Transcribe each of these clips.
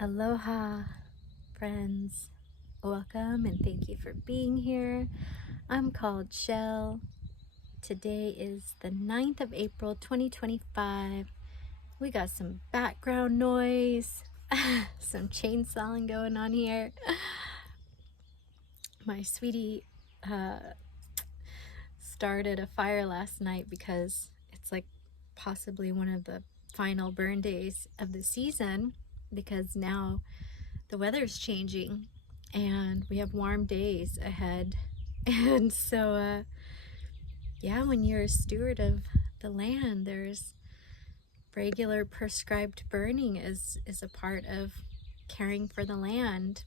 Aloha, friends. Welcome and thank you for being here. I'm called Shell. Today is the 9th of April, 2025. We got some background noise, some chainsawing going on here. My sweetie started a fire last night because it's like possibly one of the final burn days of the season, because now the weather's changing and we have warm days ahead. And so yeah, when you're a steward of the land, there's regular prescribed burning is a part of caring for the land.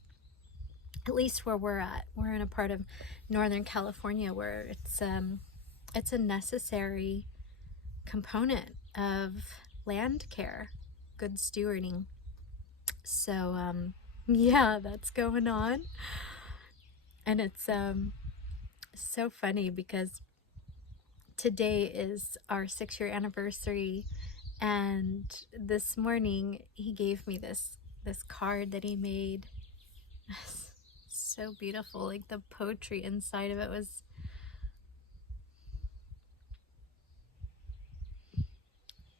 At least where we're at, we're in a part of Northern California where it's a necessary component of land care, good stewarding. So yeah, that's going on. And it's so funny because today is our 6-year anniversary, and this morning he gave me this card that he made. So beautiful. Like, the poetry inside of it was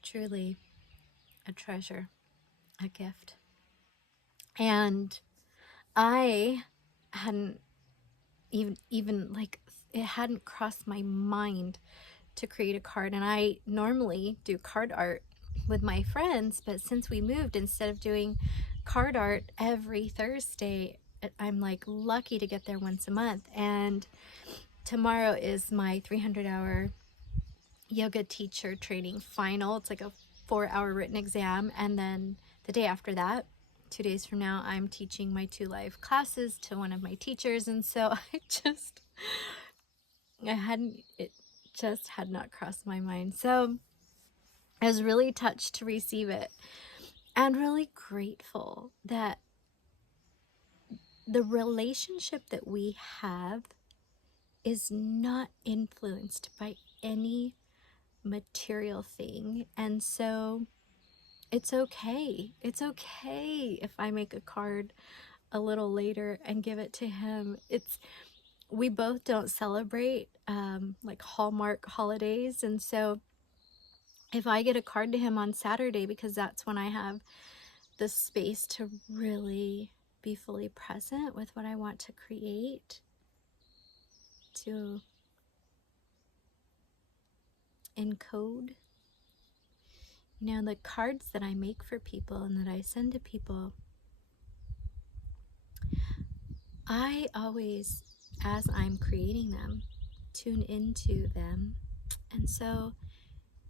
truly a treasure, a gift. And I hadn't even like, it hadn't crossed my mind to create a card. And I normally do card art with my friends, but since we moved, instead of doing card art every Thursday, I'm like lucky to get there once a month. And tomorrow is my 300-hour yoga teacher training final. It's like a 4-hour written exam, and then the day after that, 2 days from now, I'm teaching my 2 live classes to one of my teachers. And so it just had not crossed my mind. So I was really touched to receive it and really grateful that the relationship that we have is not influenced by any material thing. And so it's okay. It's okay if I make a card a little later and give it to him. We both don't celebrate like Hallmark holidays, and so if I get a card to him on Saturday, because that's when I have the space to really be fully present with what I want to create, to encode, the cards that I make for people and that I send to people, I always, as I'm creating them, tune into them. And so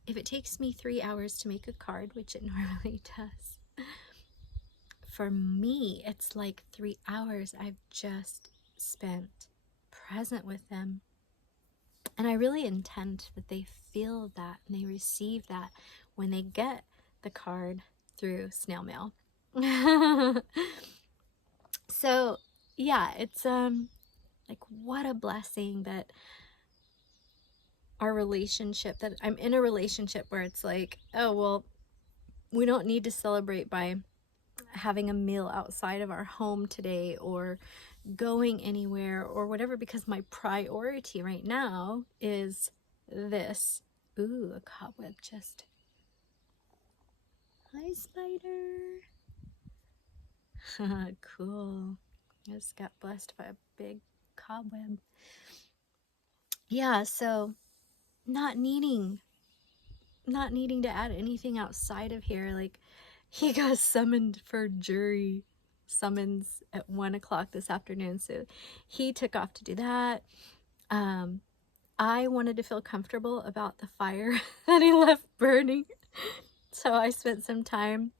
if it takes me 3 hours to make a card, which it normally does, for me, it's like 3 hours I've just spent present with them. And I really intend that they feel that and they receive that when they get the card through snail mail. So yeah, it's like, what a blessing that our relationship, that I'm in a relationship where it's like, oh, well, we don't need to celebrate by having a meal outside of our home today or going anywhere or whatever, because my priority right now is this. Ooh, a cobweb just... Hi, spider. Cool. I just got blessed by a big cobweb. Yeah, so not needing to add anything outside of here. Like, he got summoned for jury summons at 1 o'clock this afternoon, so he took off to do that. I wanted to feel comfortable about the fire that he left burning, so I spent some time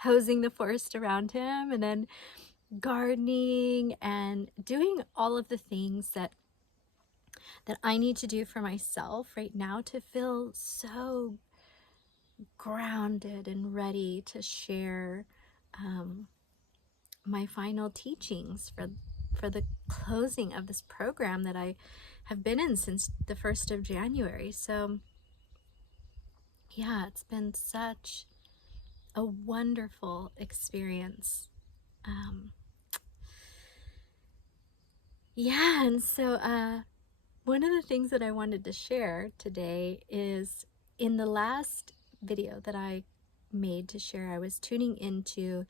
hosing the forest around him and then gardening and doing all of the things that I need to do for myself right now to feel so grounded and ready to share my final teachings for the closing of this program that I have been in since the 1st of January. So yeah, it's been such a wonderful experience Yeah, and so one of the things that I wanted to share today is in the last video that I made to share, I was tuning into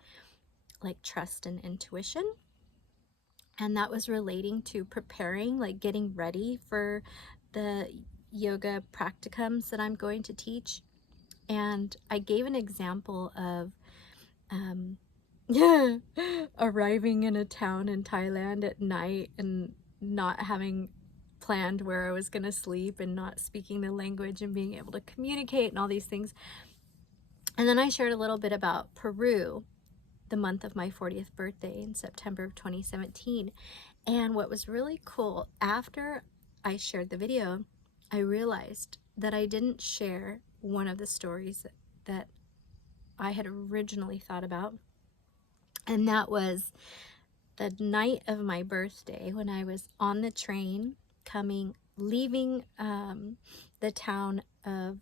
like trust and intuition. And that was relating to preparing, like getting ready for the yoga practicums that I'm going to teach. And I gave an example of arriving in a town in Thailand at night and not having planned where I was going to sleep and not speaking the language and being able to communicate and all these things. And then I shared a little bit about Peru, the month of my 40th birthday in September of 2017. And what was really cool, after I shared the video, I realized that I didn't share one of the stories that I had originally thought about. And that was the night of my birthday when I was on the train leaving the town of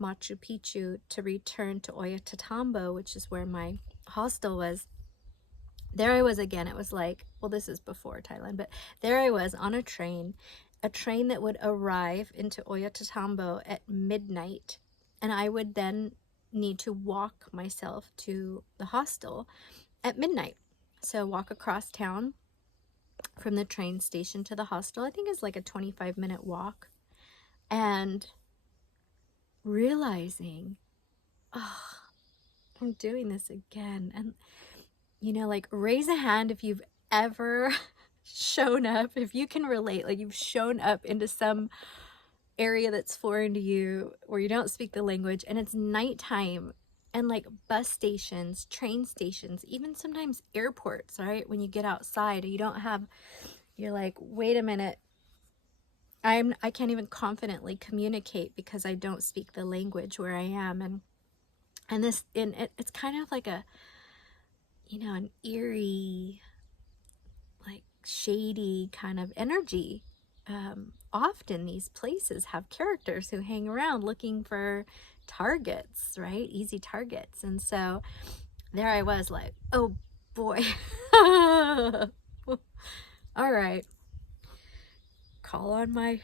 Machu Picchu to return to Ollantaytambo, which is where my hostel was. There I was again. It was like, well, this is before Thailand, but there I was on a train that would arrive into Ollantaytambo at midnight, and I would then need to walk myself to the hostel at midnight. So walk across town from the train station to the hostel. I think it's like a 25-minute walk. And realizing, oh, I'm doing this again. And, you know, like raise a hand if you've ever shown up, if you can relate, like you've shown up into some area that's foreign to you where you don't speak the language and it's nighttime, and like bus stations, train stations, even sometimes airports, right? When you get outside, you're like, wait a minute, I can't even confidently communicate because I don't speak the language where I am. And it's kind of like a, you know, an eerie, like shady kind of energy. Often these places have characters who hang around looking for targets, right? Easy targets. And so there I was like, oh boy. All right. Call on my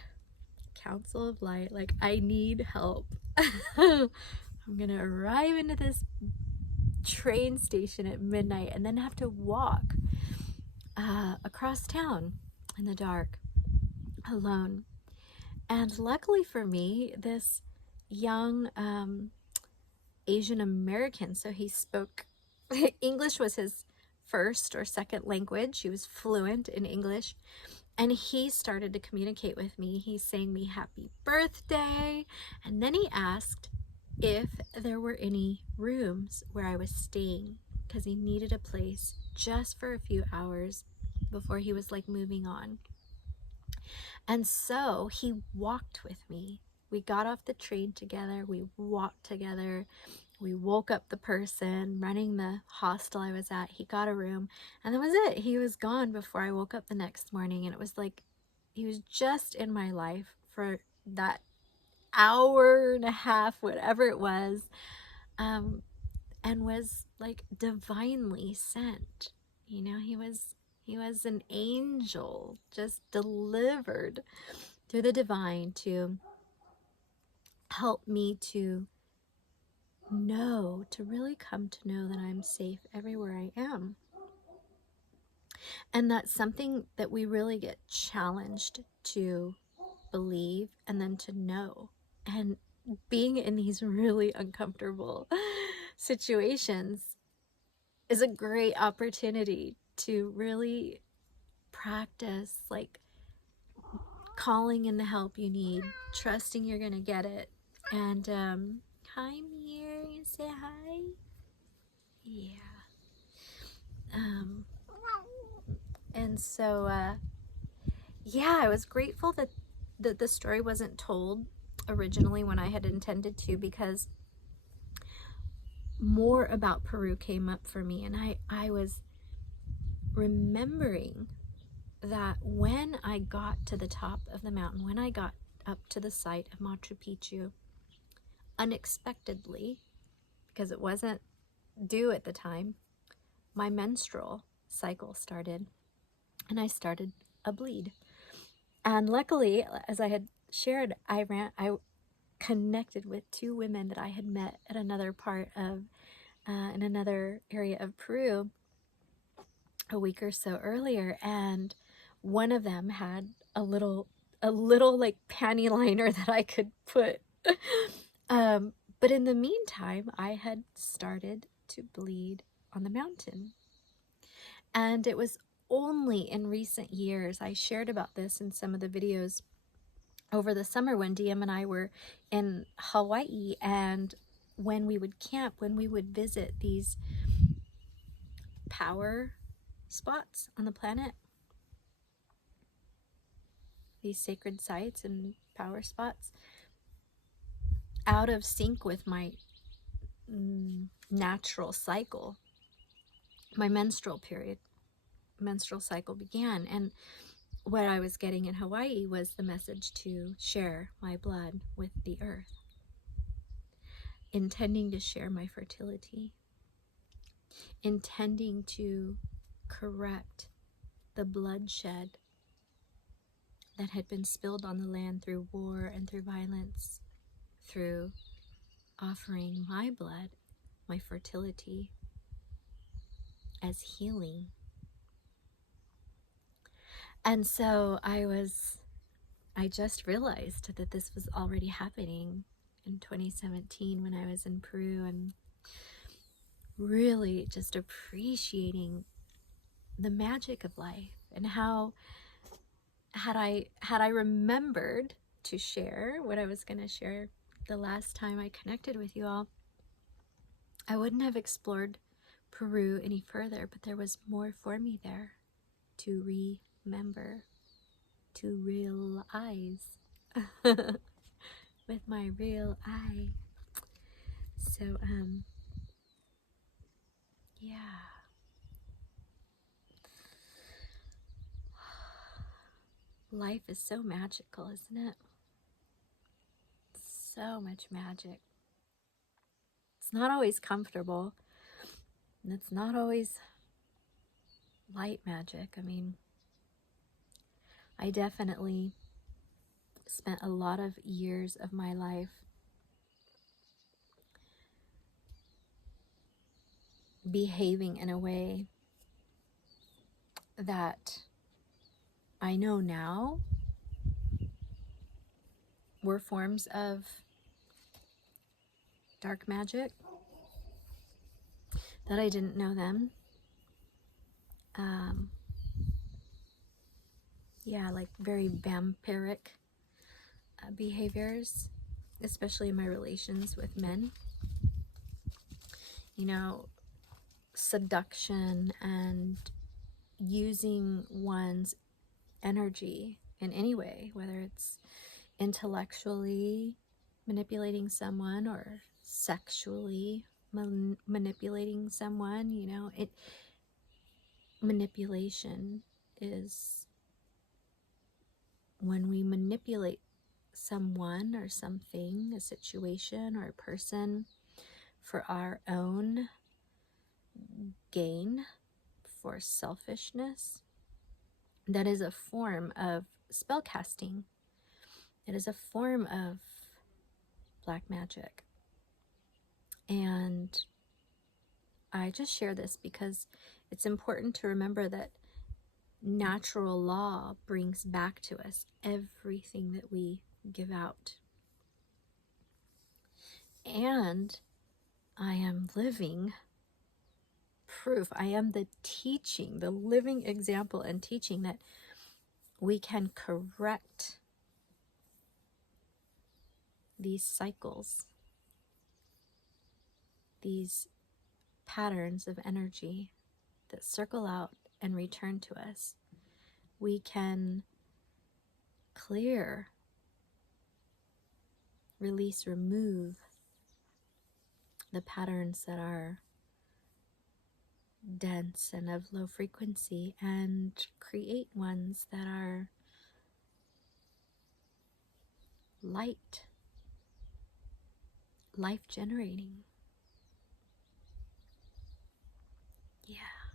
council of light. Like, I need help. I'm gonna arrive into this train station at midnight and then have to walk across town in the dark alone. And luckily for me, this young Asian American, so he spoke English was his first or second language. He was fluent in English, and he started to communicate with me. He sang me happy birthday, and then he asked if there were any rooms where I was staying, because he needed a place just for a few hours before he was like moving on. And so he walked with me. We got off the train together, we walked together, we woke up the person running the hostel I was at. He got a room, and that was it. He was gone before I woke up the next morning, and it was like he was just in my life for that hour and a half, whatever it was, and was like divinely sent. You know, he was an angel just delivered through the divine to help me to really come to know that I'm safe everywhere I am. And that's something that we really get challenged to believe and then to know. And being in these really uncomfortable situations is a great opportunity to really practice, like, calling in the help you need, trusting you're gonna get it. And hi Mir, you say hi? Yeah. And so yeah, I was grateful that the story wasn't told originally when I had intended to, because more about Peru came up for me, and I was remembering that when I got to the top of the mountain, when I got up to the site of Machu Picchu, unexpectedly, because it wasn't due at the time, my menstrual cycle started, and I started a bleed. And luckily, as I had shared, I connected with two women that I had met at another part of, in another area of Peru a week or so earlier, and one of them had a little like panty liner that I could put. But in the meantime, I had started to bleed on the mountain. And it was only in recent years, I shared about this in some of the videos over the summer when DM and I were in Hawaii, and when we would camp, when we would visit these power spots on the planet, these sacred sites and power spots, out of sync with my natural cycle, my menstrual cycle began. And what I was getting in Hawaii was the message to share my blood with the earth, intending to share my fertility, intending to correct the bloodshed that had been spilled on the land through war and through violence, through offering my blood, my fertility, as healing. And so I just realized that this was already happening in 2017 when I was in Peru, and really just appreciating the magic of life, and how had I remembered to share what I was going to share the last time I connected with you all, I wouldn't have explored Peru any further, but there was more for me there to remember, to realize with my real eye. So yeah, life is so magical, isn't it? So much magic. It's not always comfortable, and it's not always light magic. I mean, I definitely spent a lot of years of my life behaving in a way that I know now were forms of dark magic that I didn't know then. Yeah, like very vampiric behaviors, especially in my relations with men. You know, seduction and using one's energy in any way, whether it's intellectually manipulating someone or sexually manipulating someone. You know, manipulation is when we manipulate someone or something, a situation or a person, for our own gain, for selfishness. That is a form of spell casting. It is a form of black magic. And I just share this because it's important to remember that natural law brings back to us everything that we give out. And I am living proof. I am the teaching, the living example and teaching that we can correct these cycles, these patterns of energy that circle out and return to us. We can clear, release, remove the patterns that are dense and of low frequency, and create ones that are light, life generating. Yeah.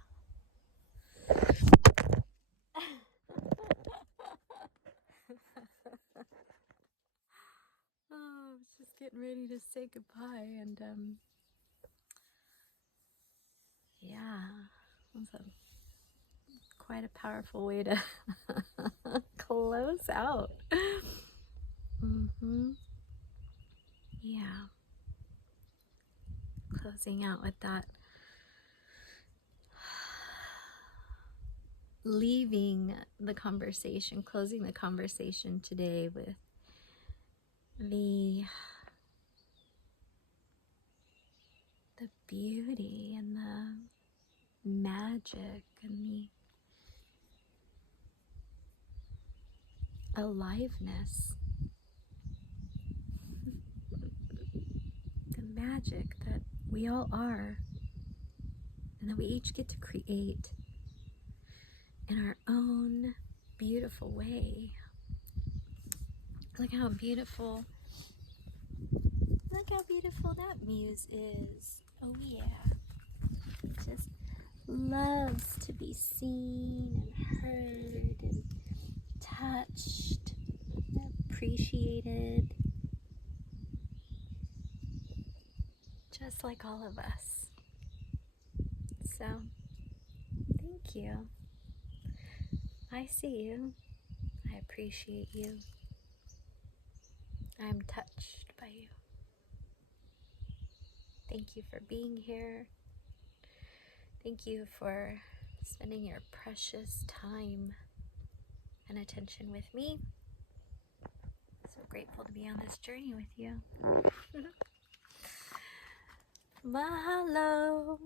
say goodbye. And yeah, that's quite a powerful way to close out. Yeah. Closing out with that. Leaving the conversation, closing the conversation today with the beauty and the magic and the aliveness, the magic that we all are, and that we each get to create in our own beautiful way. Look how beautiful that muse is. Oh yeah. Just loves to be seen and heard and touched, appreciated, just like all of us. So, thank you. I see you. I appreciate you. I'm touched by you. Thank you for being here. Thank you for spending your precious time and attention with me. So grateful to be on this journey with you. Mahalo.